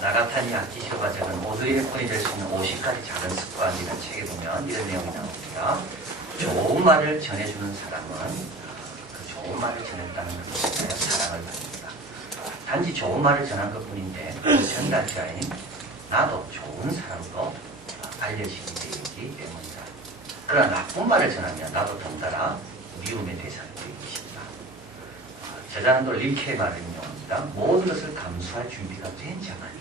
나가타니 아키시로 과장은 모두의 해폰이 될 수 있는 50가지 작은 습관이라는 책에 보면 이런 내용이 나옵니다. 좋은 말을 전해주는 사람은 그 좋은 말을 전했다는 것을 위하여 사랑을 받습니다. 단지 좋은 말을 전한 것뿐인데 그 전달자인 나도 좋은 사람으로 알려지게 되기 때문이다. 그러나 나쁜 말을 전하면 나도 덩달아 미움의 대상이 되기 쉽다. 저자는 또 릴케의 말을 인용합니다. 모든 것을 감수할 준비가 된 자만이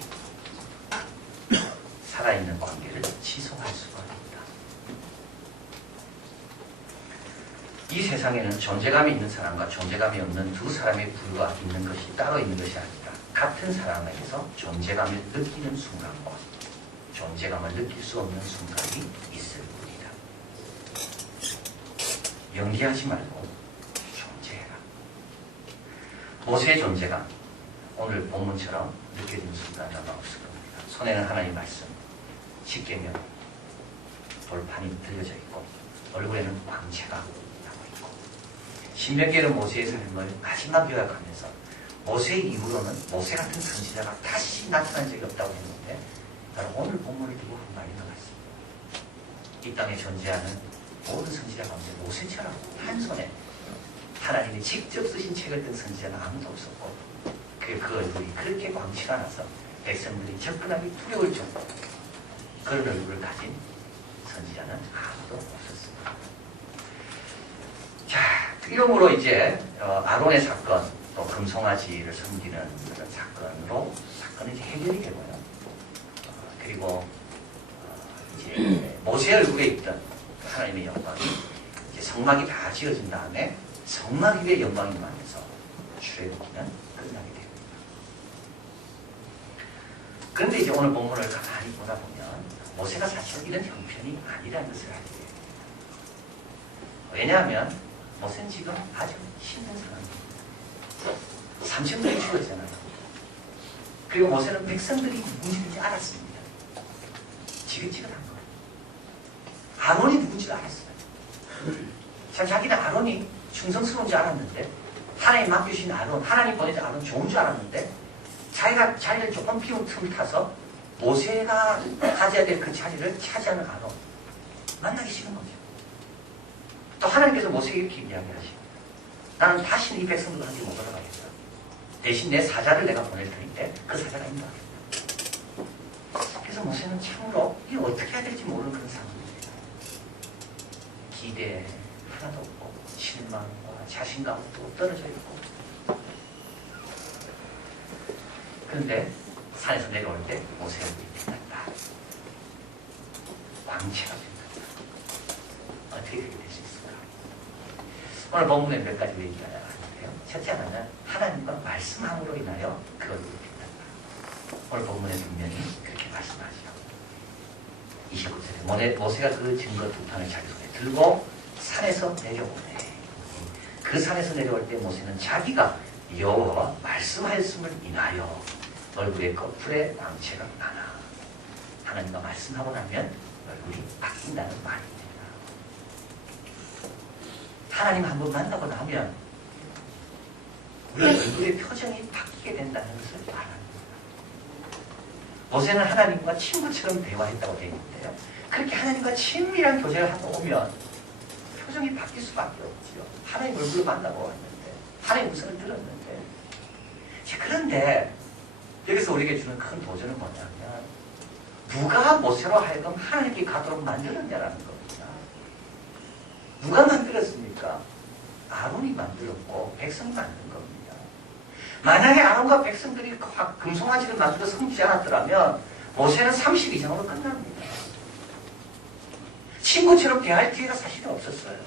살아있는 관계를 지속할 수가 있다. 이 세상에는 존재감이 있는 사람과 존재감이 없는 두 사람의 부류가 있는 것이 따로 있는 것이 아니다. 같은 사람에게서 존재감을 느끼는 순간과 존재감을 느낄 수 없는 순간이 있을 뿐이다. 연기하지 말고 존재해라. 모세의 존재감, 오늘 본문처럼 느껴지는 순간은 아마 없을 겁니다. 손에는 하나님의 말씀, 십계명, 돌판이 들려져 있고 얼굴에는 광채가 나고 있고 신명기에는 모세의 삶을 마지막 요약하면서 모세 이후로는 모세 같은 선지자가 다시 나타난 적이 없다고 했는데 바로 오늘 본문을 두고 한 말이 나왔습니다. 이 땅에 존재하는 모든 선지자 가운데 모세처럼 한 손에 하나님이 직접 쓰신 책을 든 선지자는 아무도 없었고 그 얼굴이 그렇게 광채가 나서 백성들이 접근하기 두려울 정도로 그런 얼굴을 가진 선지자는 아무도 없었습니다. 자, 이러므로 이제 아론의 사건, 또 금송아지를 섬기는 그런 사건이 이제 해결이 되고요. 그리고 이제 모세 얼굴에 있던 하나님의 영광이 이제 성막이 다 지어진 다음에 성막 위에 영광이 임하면서 출애굽기는 끝나게 됩니다. 그런데 이제 오늘 본문을 가만히 보다 보면 모세가 사실 이런 형편이 아니라는 것을 알게 돼요. 왜냐하면 모세는 지금 아주 힘든 상황입니다. 3천명이 죽었잖아요. 그리고 모세는 백성들이 누군지 알았습니다. 지긋지긋한 거예요. 아론이 누군지 알았어요. 자기는 아론이 충성스러운 줄 알았는데 하나님 맡겨주신 아론, 하나님 보내준 아론 좋은 줄 알았는데 자기가 자리를 조금 비운 틈을 타서 모세가 가져야 될 그 자리를 차지하는 아론 만나기 싫은 거죠. 또 하나님께서 모세에게 이렇게 이야기하십니다. 나는 다시는 이 백성들과 함께 못 올라가겠다. 대신 내 사자를 내가 보낼 테니까 그 사자가 인도하겠다. 그래서 모세는 참으로 이게 어떻게 해야 될지 모르는 그런 상황입니다. 기대 하나도 없고 실망과 자신감도 떨어져 있고 그런데 산에서 내려올 때 모세가 빛났다. 광채가 빛났다. 어떻게 그렇게 될 수 있을까? 오늘 본문에 몇 가지 얘기가 나왔는데요. 첫째 하나는 하나님과 말씀함으로 인하여 그 얼굴이 빛났다. 오늘 본문에 분명히 그렇게 말씀하죠. 29절에 모세가 그 증거 두 판을 자기 손에 들고 산에서 내려오네. 그 산에서 내려올 때 모세는 자기가 여호와와 말씀하였음을 인하여 얼굴에 거풀에 광채가 나나. 하나님과 말씀하고 나면 얼굴이 바뀐다는 말입니다. 하나님 한번 만나고 나면 우리 얼굴의 표정이 바뀌게 된다는 것을 말합니다. 모세는 하나님과 친구처럼 대화했다고 되어 있는데요. 그렇게 하나님과 친밀한 교제를 하고 오면 표정이 바뀔 수밖에 없지요. 하나님 얼굴을 만나고 왔는데 하나님 음성을 들었는데 그런데 여기서 우리에게 주는 큰 도전은 뭐냐면 누가 모세로 하여금 하나님께 가도록 만들었냐라는 겁니다. 누가 만들었습니까? 아론이 만들었고 백성이 만든 겁니다. 만약에 아론과 백성들이 금송아지를 만들어 섬기지 않았더라면 모세는 30 이상으로 끝납니다. 친구처럼 대화할 기회가 사실은 없었어요.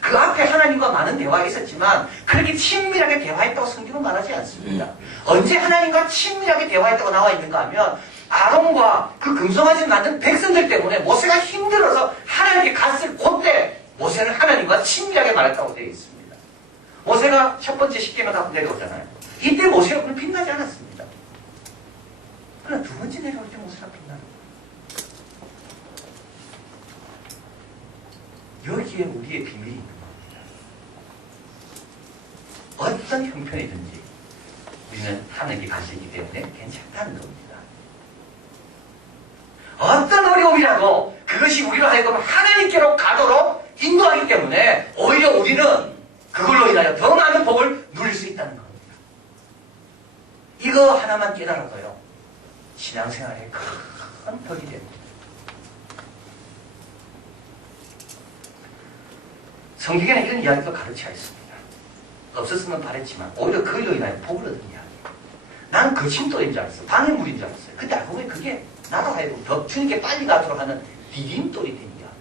그 앞에 하나님과 많은 대화가 있었지만 그렇게 친밀하게 대화했다고 성경은 말하지 않습니다. 언제 하나님과 친밀하게 대화했다고 나와 있는가 하면 아론과 그 금송아지를 만든 백성들 때문에 모세가 힘들어서 하나님께 갔을 그때 모세는 하나님과 친밀하게 말했다고 되어 있습니다. 모세가 첫 번째 십계명 갖고 내려오잖아요. 이때 모세의 얼굴은 빛나지 않았습니다. 그러나 두 번째 내려올 때 모세가 빛나는 거예요. 여기에 우리의 비밀이 있는 겁니다. 어떤 형편이든지 우리는 하나님께 갇혀 있기 때문에 괜찮다는 겁니다. 어떤 어려움이라도 그것이 우리로 하여금 하나님께로 가도록 인도하기 때문에 오히려 우리는 그걸로 인하여 더 많은 복을 누릴 수 있다는 겁니다. 이거 하나만 깨달아도요, 신앙생활에 큰 덕이 됩니다. 성경에는 이런 이야기도 가르쳐 있습니다. 없었으면 바랬지만 오히려 그걸로 인하여 복을 얻은 이야기. 나는 거침돌인 줄 알았어. 방해물인 줄 알았어요. 근데 알고 보니 그게 나도 하여금 더 주님께 빨리 가도록 하는 디딤돌이 된 이야기.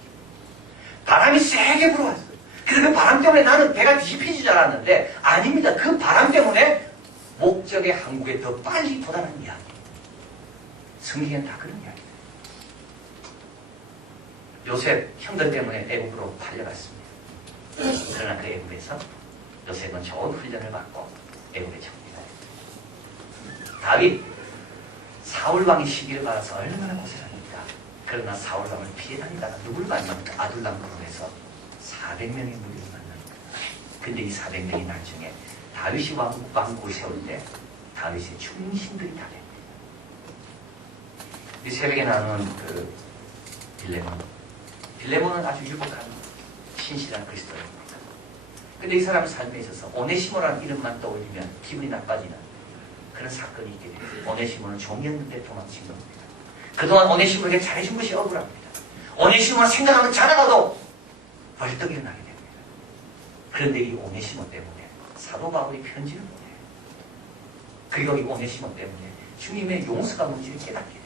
바람이 세게 불어왔어요. 그래서 그 바람 때문에 나는 배가 뒤집히지 줄 알았는데 아닙니다. 그 바람 때문에 목적의 항구에 더 빨리 도달하는 이야기. 성경에는 다 그런 이야기예요. 요셉 형들 때문에 애굽으로 팔려갔습니다. 그러나 그 애굽에서 요셉은 좋은 훈련을 받고 애굽에 정리가 됐습니다. 다윗 사울왕의 시기를 받아서 얼마나 고생합니까? 그러나 사울왕을 피해 다니다가 누굴 만납니까? 아둘람으로 해서 400명의 무리를 만납니다. 근데 이 400명이 나중에 다윗이 왕국을 세울 때 다윗의 충신들이 다 됩니다. 이 새벽에 나오는 그 빌레몬은 아주 유복한 신실한 그리스도입니다. 근데 이 사람의 삶에 있어서 오네시모라는 이름만 떠올리면 기분이 나빠지는 그런 사건이 있게 됩니다. 오네시모는 종이었는데 도망친 겁니다. 그동안 오네시모에게 잘해준 것이 억울합니다. 오네시모는 생각하면 자라가도 벌떡 일어나게 됩니다. 그런데 이 오네시모 때문에 사도 바울이 편지를 보내요. 그리고 이 오네시모 때문에 주님의 용서가 뭔지를 깨닫게 돼요.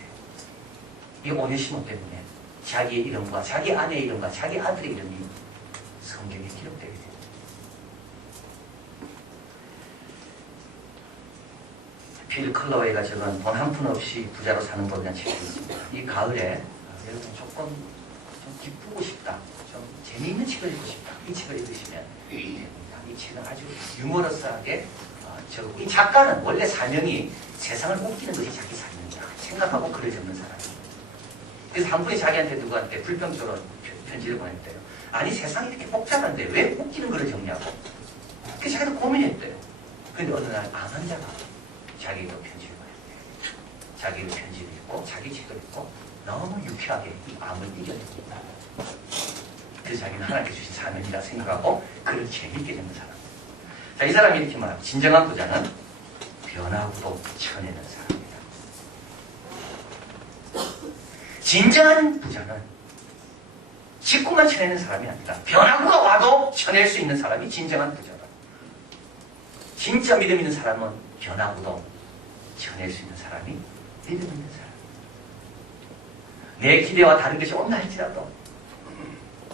이 오네시모 때문에 자기의 이름과 자기 아내의 이름과 자기 아들의 이름이 성경에 기록되게 됩니다. 빌 클러웨이가 적은 돈 한 푼 없이 부자로 사는 법이라는 책이 있습니다. 이 가을에 여러분 조금 좀 기쁘고 싶다, 좀 재미있는 책을 읽고 싶다, 이 책을 읽으시면 됩니다. 이 책은 아주 유머러스하게 적고, 이 작가는 원래 사명이 세상을 웃기는 것이 자기 사명이다 생각하고 글을 적는 사람이에요. 그래서 한 분이 자기한테 누구한테 불평처럼 편지를 보냈대요. 아니 세상이 이렇게 복잡한데 왜 웃기는 글을 적냐고. 그래서 자기도 고민했대요. 근데 어느 날 아는 자가 자기도 편지를 보냈대요. 자기도 편지를 읽고 자기 책을 읽고 너무 유쾌하게 이 암을 이겨냅니다. 그래서 자기는 하나님께 주신 사명이라 생각하고 글을 재밌게 적는 사람. 자, 이 사람이 이렇게 말합니다. 진정한 부자는 변하고도 쳐내는 사람입니다. 진정한 부자는 직구만 쳐내는 사람이 아니라 변화구가 와도 쳐낼 수 있는 사람이 진정한 부자다. 진짜 믿음 있는 사람은 변화구도 쳐낼 수 있는 사람이 믿음 있는 사람. 내 기대와 다른 것이 온다 할지라도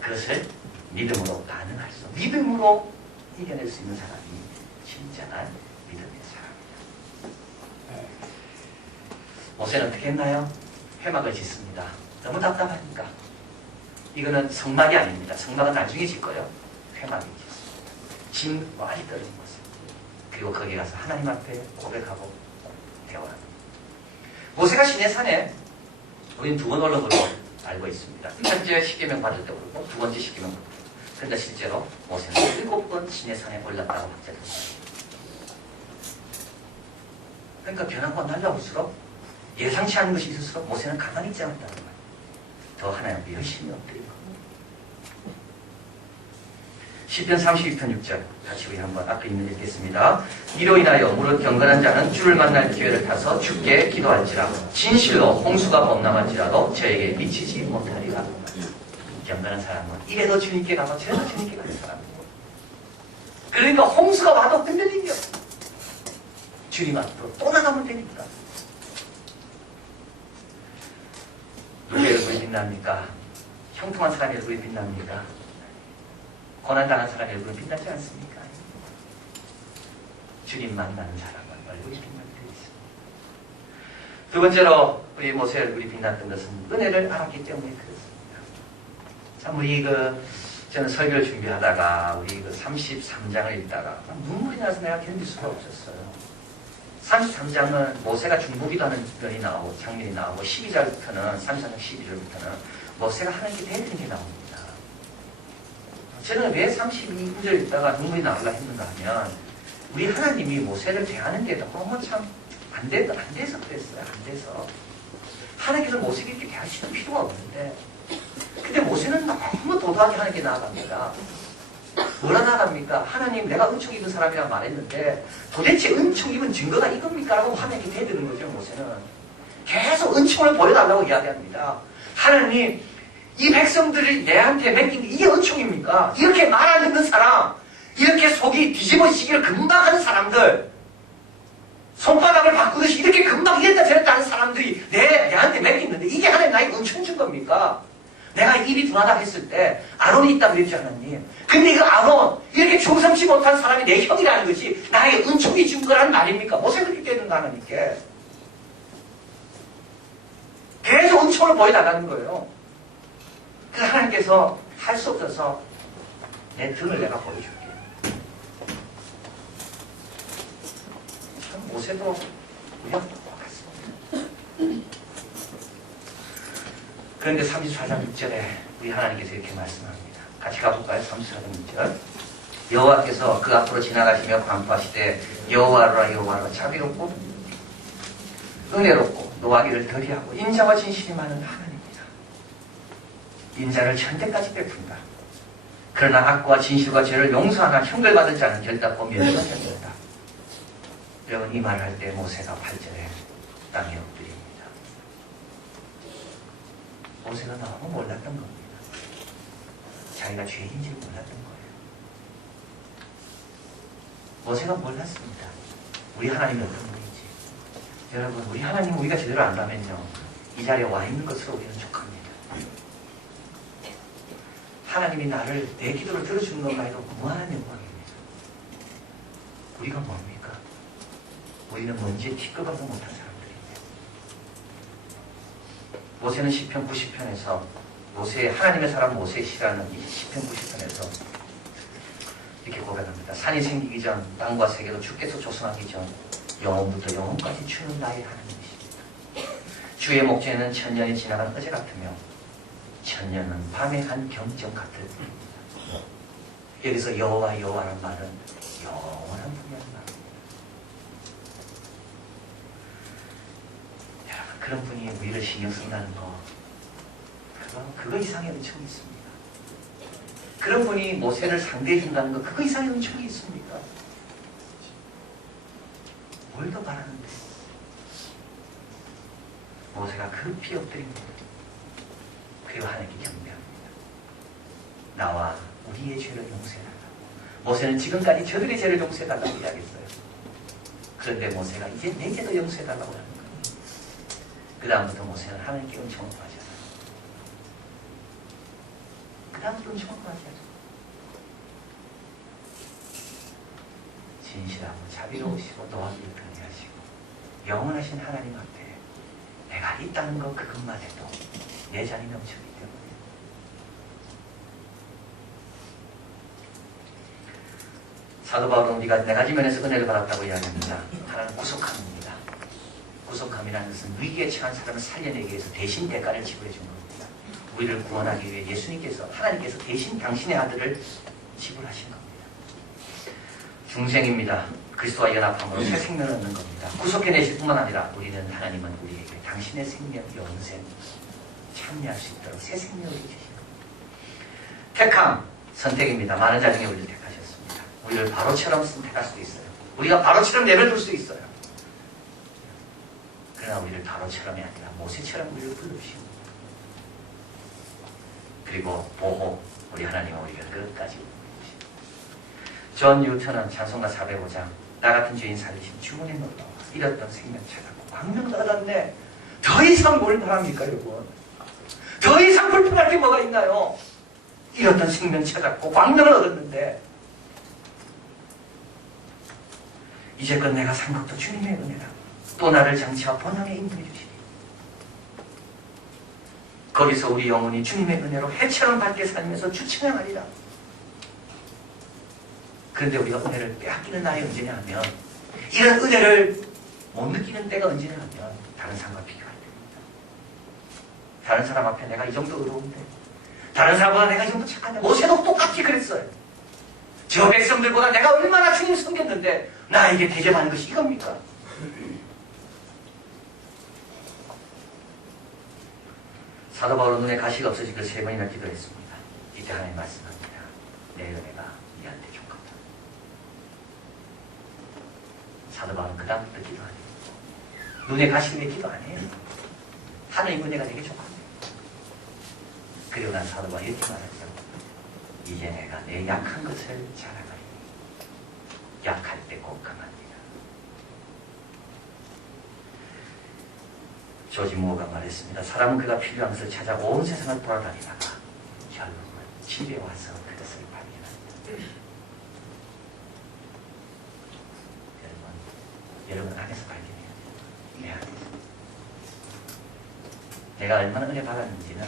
그것을 믿음으로 가능할 수, 믿음으로 이겨낼 수 있는 사람이 진정한 믿음의 사람입니다. 모세는 어떻게 했나요? 회막을 짓습니다. 너무 답답하니까. 이거는 성막이 아닙니다. 성막은 나중에 짓고요. 회막이 짓습니다. 짐 많이 떨어진 곳에. 그리고 거기 가서 하나님 앞에 고백하고 대화합니다. 모세가 시내산에 우리는 두 번 올른 걸로 알고 있습니다. 첫째 십계명 받을 때 오르고 두 번째 십계명 받을 때. 그런데 실제로 모세는 7번 시내산에 올랐다고 확정됩니다. 그러니까 변화가 날라올수록 예상치 않은 것이 있을수록 모세는 가만히 있지 않았다는 거예요. 더 하나님 앞에 열심히 엎드리고. 시편 32편 6절 같이 우리 한번 앞에 있는 읽겠습니다. 이로 인하여 무릇 경건한 자는 주를 만날 기회를 타서 주께 기도할지라 진실로 홍수가 범람할지라도 저에게 미치지 못하리라. 경건한 사람은 이래도 주님께 가고 저래도 주님께 가는 사람이고, 그러니까 홍수가 와도 흔들림이 없어. 주님 앞으로 또 나가면 되니까. 누구의 얼굴이 빛납니까? 형통한 사람의 얼굴이 빛납니까? 고난당한 사람의 얼굴은 빛나지 않습니까? 주님 만나는 사람은 얼굴이 빛나게 되어 있습니다. 두 번째로 우리 모세의 얼굴이 빛났던 것은 은혜를 알았기 때문에 그렇습니다. 참 우리 저는 설교를 준비하다가 우리 33장을 읽다가 눈물이 나서 내가 견딜 수가 없었어요. 33장은 모세가 중보기도 하는 면이 나오고 장면이 나오고 12절부터는 33장 12절부터는 모세가 하나님께 대드는 게 나옵니다. 저는 왜 32구절 있다가 눈물이 나오려 했는가 하면 우리 하나님이 모세를 대하는 게 너무 참 안 돼서 그랬어요. 안 돼서. 하나님께서 모세에게 이렇게 대하시는 필요가 없는데 근데 모세는 너무 도도하게 하나님께 나아갑니다. 뭐라 나갑니까? 하나님 내가 은총 입은 사람이라고 말했는데 도대체 은총 입은 증거가 이겁니까? 라고 하나님께 대드는 거죠. 모세는 계속 은총을 보여달라고 이야기합니다. 하나님 이 백성들이 내한테 맡긴 게 이게 은총입니까? 이렇게 말 안 듣는 사람, 이렇게 속이 뒤집어지기를 금방 하는 사람들, 손바닥을 바꾸듯이 이렇게 금방 이랬다 저랬다 하는 사람들이 내한테 맡겼는데 이게 하나님 나에게 은총 준 겁니까? 내가 입이 둔하다 했을 때 아론이 있다고 그랬죠, 하나님. 근데 그 아론, 이렇게 충성치 못한 사람이 내 형이라는 것이 나에게 은총이 준 거라는 말입니까? 모세 그렇게 되는가, 하나님께. 계속 은총을 보여나가는 거예요. 그 하나님께서 할 수 없어서 내 등을 내가 보여줄게. 참 모세도 우리가 똑같습니다. 그런데 34장 6절에 우리 하나님께서 이렇게 말씀합니다. 같이 가볼까요? 34장 6절. 여호와께서 그 앞으로 지나가시며 광포하시되 여호와라 자비롭고 은혜롭고 노하기를 더디하고 인자와 진실이 많은 하나님이다. 인자를 천대까지 베푼다. 그러나 악과 진실과 죄를 용서하나 형벌받은 자는 결단코 멸망하지 않는다. 여러분 이 말을 할 때 모세가 8절에 땅에 엎드립니다. 모세가 너무 몰랐던 겁니다. 자기가 죄인지를 몰랐던 거예요. 모세가 몰랐습니다. 우리 하나님이 어떤 분인지. 여러분 우리 하나님 우리가 제대로 안다면요 이 자리에 와 있는 것으로 우리는 족합니다. 하나님이 나를 내 기도를 들어주는 것만 해도 무한한 영광입니다. 우리가 뭡니까? 우리는 먼지에 티끌과도 못한 사람들입니다. 모세는 시편 90편에서 하나님의 사람 모세의 시라는 이 시편 90편에서 이렇게 고백합니다. 산이 생기기 전 땅과 세계도 주께서 조성하기 전 영원부터 영원까지 주는 나의 하나님이십니다. 주의 목전에는 천년이 지나간 어제 같으며 천년은 밤의 한 경정 같을 뿐입니다. 여기서 여호와라는 말은 영원한 분이라는 말입니다. 여러분 그런 분이 우리를 신경 쓴다는 거 그거 이상의 은총이 있습니다. 그런 분이 모세를 상대해 준다는 거 그거 이상의 은총이 있습니까? 뭘 더 바라는데 모세가 급히 엎드립니다. 그리고 하나님께 경배합니다. 나와 우리의 죄를 용서해달라고. 모세는 지금까지 저들의 죄를 용서해달라고 이야기했어요. 그런데 모세가 이제 내 죄도 용서해달라고 하는 거예요. 그 다음부터 모세는 하나님께 은총을 구하잖아요. 그 다음부터 은총을 구하잖아요. 진실하고 자비로우시고 노하기를 편리하시고 영원하신 하나님 앞에 내가 있다는 것 그것만 해도 내 잔이 넘치기 때문에 사도 바울은 우리가 네 가지 면에서 은혜를 받았다고 이야기합니다. 하나는 구속함입니다. 구속함이라는 것은 위기에 처한 사람을 살려내기 위해서 대신 대가를 지불해 준 겁니다. 우리를 구원하기 위해 예수님께서 하나님께서 대신 당신의 아들을 지불하신 겁니다. 중생입니다. 그리스도와 연합함으로 새 생명을 얻는 겁니다. 구속해내실 뿐만 아니라 하나님은 우리에게 당신의 생명, 영생 참여할 수 있도록 새 생명을 주시는 겁니다. 택함, 선택입니다. 많은 자 중에 우리를 택하셨습니다. 우리를 바로처럼 선택할 수도 있어요. 우리가 바로처럼 내버려둘 수도 있어요. 그러나 우리를 바로처럼이 아니라 모세처럼 우리를 불러주시고 그리고 보호, 우리 하나님은 우리가 끝까지 존 뉴턴은 찬송가 405장 나 같은 죄인 살리신 주문에 놀라와 잃었던 생명 찾았고 광명을 얻었네. 더 이상 뭘 바랍니까 여러분? 더 이상 불편할 게 뭐가 있나요? 잃었던 생명 찾았고 광명을 얻었는데 이제껏 내가 산 것도 주님의 은혜라. 또 나를 장치와 본향에 인도해 주시니 거기서 우리 영혼이 주님의 은혜로 해처럼 밝게 살면서 주 찬양하리라. 그런데 우리가 은혜를 빼앗기는 날이 언제냐 하면 이런 은혜를 못 느끼는 때가 언제냐면 다른 사람과 비교할 때입니다. 다른 사람 앞에 내가 이 정도 의로운데, 다른 사람보다 내가 이 정도 착한데, 모세도 똑같이 그랬어요. 저 백성들보다 내가 얼마나 주님 섬겼는데 나에게 대접하는 것이 이겁니까? 사도 바울은 눈에 가시가 없어지고 3번이나 기도했습니다. 이때 하나님 말씀합니다. 내 은혜가 네한테 족하다. 사도 바울은 그 다음부터 기도하네요. 눈에 가시는 게 기도 안 해요. 하나님 은혜가 되게 족합니다. 그리고 난 사도 바울이 이렇게 말하죠. 이제 내가 내 약한 것을 잘 알아가니 약할 때 꼭 강합니다. 조지 무어가 말했습니다. 사람은 그가 필요한 것을 찾아 온 세상을 돌아다니다가 결국은 집에 와서 그것을 발견합니다. 여러분 안에서 발견해야 돼요. 내 안에서. 내가 얼마나 은혜 받았는지는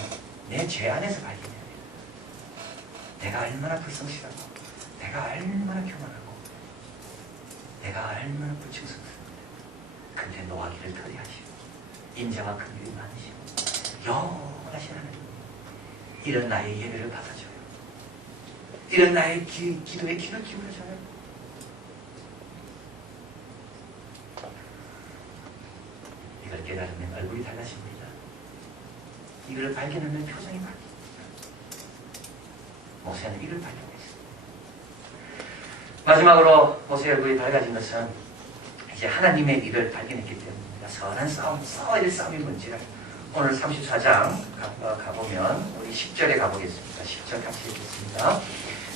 내 죄 안에서 발견해야 돼요. 내가 얼마나 불성실하고, 내가 얼마나 교만하고, 내가 얼마나 불충성스럽다. 근데 노하기를 더디하시고, 인자와 긍휼이 많으시고, 영원하신 하나님, 이런 나의 예배를 받아줘요. 이런 나의 기도에 귀를 기울여줘요. 이걸 깨달으면 얼굴이 달라집니다. 이걸 발견하면 표정이 바뀝니다. 모세는 이를 발견했습니다. 마지막으로 모세의 얼굴이 밝아진 것은 이제 하나님의 일을 발견했기 때문입니다. 선한 싸움, 싸워야 될 싸움이 뭔지를 오늘 34장 가보면 우리 10절에 가보겠습니다. 10절 같이 읽겠습니다.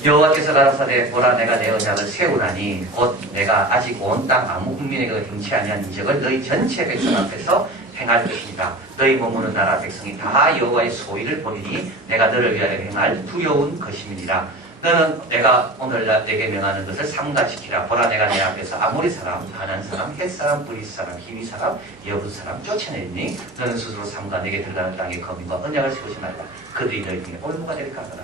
여호와께서 가라사대 보라 내가 내 언약을 세우나니 곧 내가 아직 온 땅 아무 국민에게 행치 아니한 이적을 너희 전체 백성 앞에서 행할 것이니라. 너희 머무는 나라 백성이 다 여호와의 소위를 보리니 내가 너를 위하여 행할 두려운 것임이니라. 너는 내가 오늘날 내게 명하는 것을 삼가지키라. 보라 내가 내 앞에서 아모리 사람, 가나안 사람, 헷 사람, 브리스 사람, 히위 사람, 여부 사람 쫓아내니 너는 스스로 삼가 내게 들어가는 땅의 거민과 언약을 세우지 말라. 그들이 너희 중에 올무가 될까 하더라.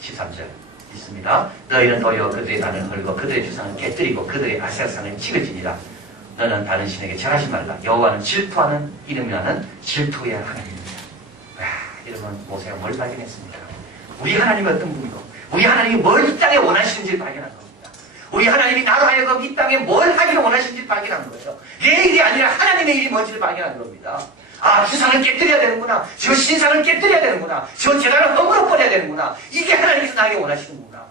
13절 있습니다. 너희는 도리어 그들의 단을 헐고 그들의 주상을 깨뜨리고 그들의 아세라상을 찍어지니라. 너는 다른 신에게 절하지 말라. 여호와는 질투하는 이름이라는 질투의 하나님입니다. 여러분 모세가 뭘 발견했습니까? 우리 하나님이 어떤 분이고 우리 하나님이 뭘 이 땅에 원하시는지를 발견한 겁니다. 우리 하나님이 나로 하여금 이 땅에 뭘 하기를 원하시는지를 발견한 거예요. 내 일이 아니라 하나님의 일이 뭔지를 발견한 겁니다. 아, 주상을 깨뜨려야 되는구나. 저 신상을 깨뜨려야 되는구나. 저 제단을 허물어 버려야 되는구나. 이게 하나님께서 나에게 원하시는구나.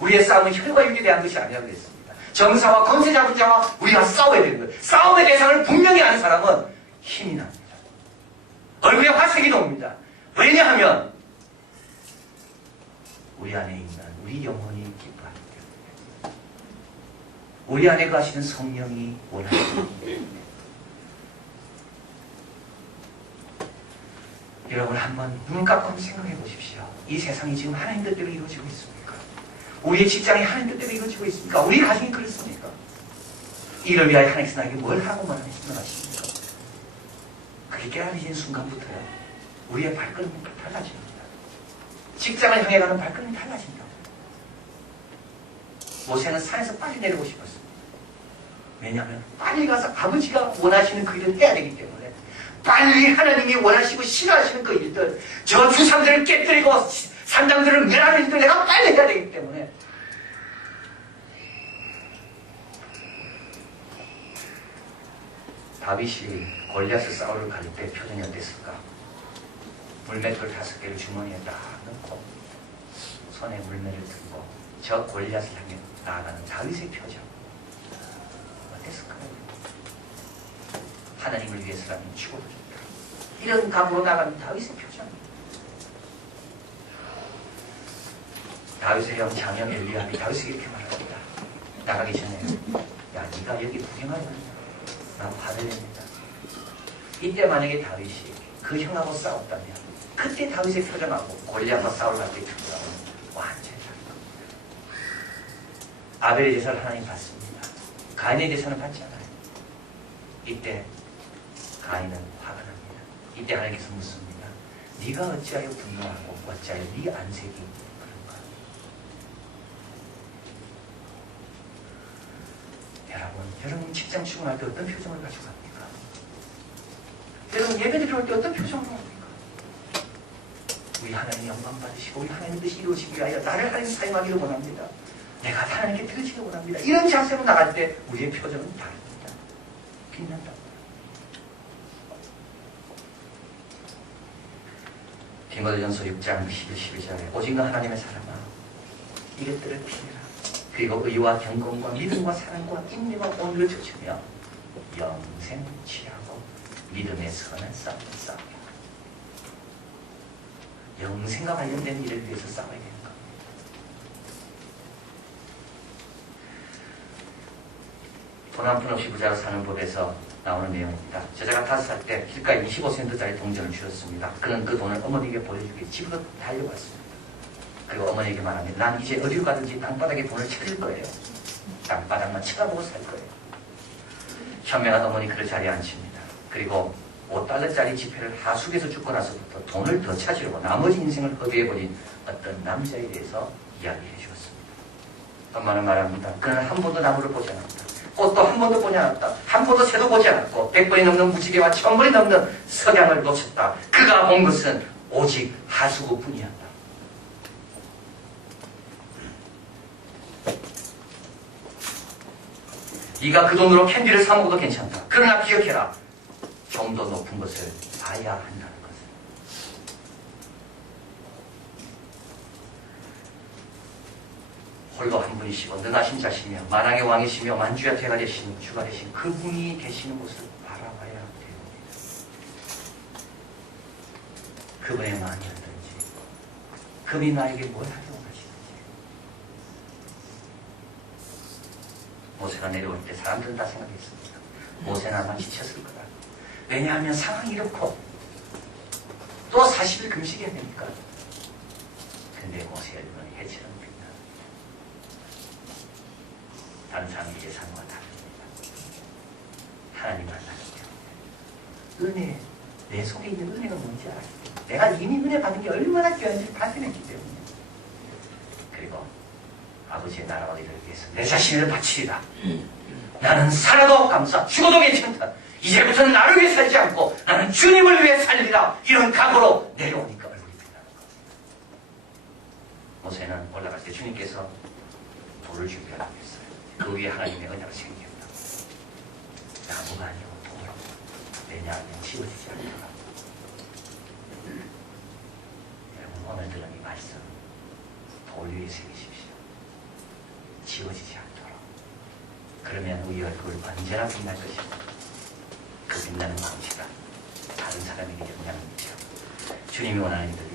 우리의 싸움은 혈과 육에 대한 것이 아니라고 했습니다. 정사와 권세 잡은 자와 우리가 싸워야 되는 거예요. 싸움의 대상을 분명히 아는 사람은 힘이 납니다. 얼굴에 화색이 놉니다. 왜냐하면 우리 안에 있는 우리 영혼이 기뻐하기 때문에 우리 안에 가시는 성령이 원하시는 여러분 한번 눈 감고 생각해 보십시오. 이 세상이 지금 하나님 뜻대로 이루어지고 있습니까? 우리의 직장이 하나님 뜻대로 이루어지고 있습니까? 우리 가정이 그렇습니까? 이를 위하여 하나님께서 나에게 뭘 하고만 하십니까? 그게 깨달아진 순간부터요. 우리의 발걸음이 달라집니다. 직장을 향해 가는 발걸음이 달라진다. 모세는 산에서 빨리 내려오고 싶었습니다. 왜냐하면 빨리 가서 아버지가 원하시는 그 일을 해야 되기 때문에 빨리 하나님이 원하시고 싫어하시는 그 일들, 저 주상들을 깨뜨리고 산당들을 멸하는 일들 내가 빨리 해야 되기 때문에 다윗이 골리앗을 싸우러 갈 때 표정이 어땠을까? 물맷돌 5개를 주머니에 딱 넣고 손에 물매를 들고 저 골리앗을 향해 나아가는 다윗의 표정 어땠을까요? 하나님을 위해서라면 죽어도 좋다. 이런 각오로 나가는 다윗의 표정. 다윗의 형 장형 엘리압이 다윗에게 이렇게 말합니다. 나가기 전에 야 네가 여기 구경하냐? 난 화를 냅니다. 이때 만약에 다윗이 그 형하고 싸웠다면 그때 다윗의 표정하고 골리앗과 싸울 때 표정하고 완전히 다른 겁니다. 아벨의 제사를 하나님 받습니다. 가인의 제사는 받지 않아요. 이때 가인은 화가 납니다. 이때 하나님께서 묻습니다. 네가 어찌하여 분노하고 어찌하여 네 안색이 그런가? 여러분 여러분 직장 출근할 때 어떤 표정을 가지고 갑니까? 여러분 예배 드릴 때 어떤 표정으로 합니까? 우리 하나님 영광 받으시고 우리 하나님 뜻이 이루어지기 위하여 나를 하나님 사용하기를 원합니다. 내가 하나님께 드리기를 원합니다. 이런 자세로 나갈 때 우리의 표정은 다릅니다. 빛난다. 디모데전서 6장 11절에 오직 너 하나님의 사람아 이것들을 피해라. 그리고 의와 경건과 믿음과 사랑과 인내와 온유를 쫓으며 영생 취하고 믿음의 선한 싸움을 싸우라. 영생과 관련된 일을 위해서 싸워야 되는 겁니다. 돈 한 푼 없이 부자로 사는 법에서 나오는 내용입니다. 저자가 5살 때 길가에 25센트짜리 동전을 주었습니다. 그는 그 돈을 어머니에게 보여주기 집으로 달려갔습니다. 그리고 어머니에게 말합니다. 난 이제 어디로 가든지 땅바닥에 돈을 찾을 거예요. 땅바닥만 쳐다보고 살 거예요. 현명한 어머니 그를 자리에 앉힙니다. 그리고 5달러짜리 지폐를 하숙에서 죽고 나서부터 돈을 더 찾으려고 나머지 인생을 허비해버린 어떤 남자에 대해서 이야기해 주었습니다. 엄마는 말합니다. 그는 한 번도 나무를 보지 않았다. 꽃도 한 번도 보지 않았다. 한 번도 새도 보지 않았고 100번이 넘는 무지개와 1000번이 넘는 석양을 놓쳤다. 그가 본 것은 오직 하수구뿐이었다. 네가 그 돈으로 캔디를 사 먹어도 괜찮다. 그러나 기억해라. 좀 더 높은 것을 봐야 한다는 것을. 홀로 한 분이시고 능하신 자시며 만왕의 왕이시며 만주야 대가 되신 주가 되신 그분이 계시는 곳을 바라봐야 됩니다. 그분의 마음이 어떤지, 그분이 나에게 뭘 하려고 하시는지. 모세가 내려올 때 사람들은 다 생각했습니다. 모세는 아마 지쳤을 거다. 왜냐하면 상황이 이렇고 또 40일 금식해야 되니까. 근데 모세의 눈은 해처럼 빛나. 다른 사람의 예상과 다릅니다. 하나님 만나는 은혜, 내 속에 있는 은혜가 뭔지 알았기 때문에 내가 이미 은혜 받은 게 얼마나 귀한지 발견했기 때문에 그리고 아버지의 나라와 일을 위해서 내 자신을 바치리라. 나는 살아도 감사, 죽어도 괜찮다. 이제부터는 나를 위해 살지 않고 나는 주님을 위해 살리라. 이런 각오로 내려오니까 얼굴이 빛나는 겁니다. 모세는 올라갈 때 주님께서 돌을 준비하고 있어요. 그 위에 하나님의 은혜가 생겼다. 나무가 아니고 돌로. 왜냐하면 지워지지 않더라. 여러분 오늘 들은 이 말씀 돌 위에 새기십시오. 지워지지 않도록. 그러면 우리 얼굴 언제나 빛날 것입니다. 그 빛나는 광채가 다른 사람에게 영향을 미쳐 주님이 원하는 일들